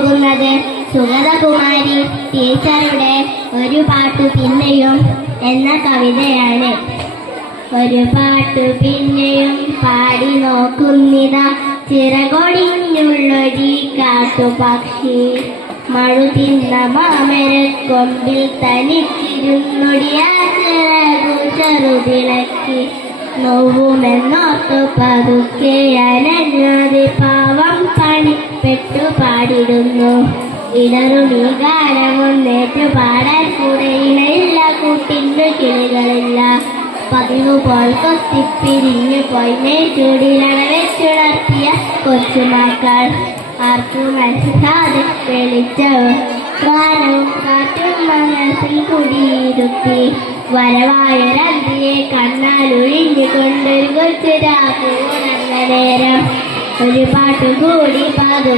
പോകുന്നത് സുഗതകുമാരി ടീച്ചറുടെ ഒരു പാട്ടു പിന്നെയും എന്ന കവിതയാണ്. ഒരു പാട്ടു പിന്നെയും പാടി നോക്കുന്നിതാ ചിറകൊടിഞ്ഞുള്ളൊരി കാട്ടുപക്ഷി. മഴു തിന്ന മാമരക്കൊമ്പിൽ തനിക്കിരുന്നൊടിയാ ചിറകു ചെറുതിളക്കി. നോവുമെന്നോർത്തു പതുക്കെ അനഞ്ഞാതെ പാവം പണിപ്പെട്ടു പാടിടുന്നു. ഇടറുമീ ഗാനമൊന്നേറ്റു പാടാൻ കൂടെ ഇണയില്ല, കൂട്ടിന്നു കിളികളില്ല. പതിവു പോൽ കൊത്തിപ്പിരിഞ്ഞു പോയി മേച്ചൂടിലണവെച്ചുണർത്തിയ കൊച്ചുമക്കൾ. ആർക്കു മനസ്സിലാതെ വെളിച്ചവും ഗാനവും കാറ്റും മനസ്സിൽ കുടിയിരുത്തി. വരവായൊരന്തിയെ കണ്ണാലൊഴിഞ്ഞുകൊണ്ടൊരു കൊച്ചു രാത്രി ഉണർന്ന നേരം ഒരു പാട്ടുകൂടി പാടും.